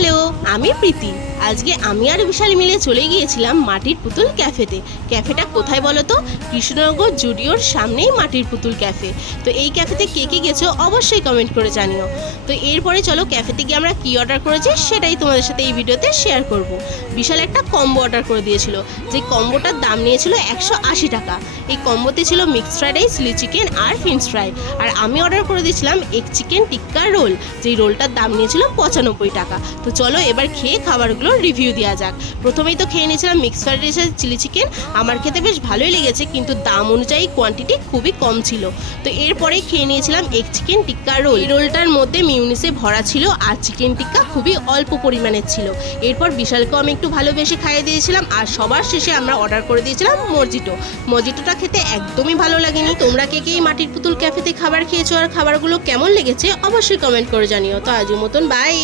Hello, আমি প্রীতি। আজকে আমি আর বিশাল মিলে চলে গিয়েছিলাম মাটির পুতুল ক্যাফেতে। ক্যাফেটা কোথায় বলো তো? কৃষ্ণনগর জুডিওর সামনেই মাটির পুতুল ক্যাফে। তো এই ক্যাফেতে কে কে গেছো অবশ্যই কমেন্ট করে জানিও। তো এরপরে চলো ক্যাফেতে গিয়ে আমরা কী অর্ডার করেছি সেটাই তোমাদের সাথে এই ভিডিওতে শেয়ার করব। বিশাল একটা কম্বো অর্ডার করে দিয়েছিল, যে কম্বোটার দাম নিয়েছিল 180 টাকা। এই কম্বোতে ছিল mixed fried rice, chilli chicken আর ফ্রেঞ্চ ফ্রাই। আর আমি অর্ডার করে দিয়েছিলাম এগ চিকেন টিক্কা রোল, যেই রোলটার দাম নিয়েছিল 95 টাকা। তো চলো এবার খেয়ে খাবারগুলোর রিভিউ দেওয়া যাক। প্রথমেই তো খেয়ে নিয়েছিলাম মিক্সড ফ্রাইড রাইস আর চিলি চিকেন। আমার খেতে বেশ ভালোই লেগেছে, কিন্তু দাম অনুযায়ী কোয়ান্টিটি খুবই কম ছিল। তো এরপরে খেয়ে নিয়েছিলাম এগ চিকেন টিক্কা রোল। এই রোলটার মধ্যে মিউনিসে ভরা ছিল আর চিকেন টিক্কা খুবই অল্প পরিমাণের ছিল। এরপর বিশালকেও আমি একটু ভালোবেসে খাইয়ে দিয়েছিলাম। আর সবার শেষে আমরা অর্ডার করে দিয়েছিলাম মজিটোটা খেতে একদমই ভালো লাগেনি। তোমরা কে কে মাটির পুতুল ক্যাফেতে খাবার খেয়েছো আর খাবারগুলো কেমন লেগেছে অবশ্যই কমেন্ট করে জানিও। তো আজকের মতন বাই।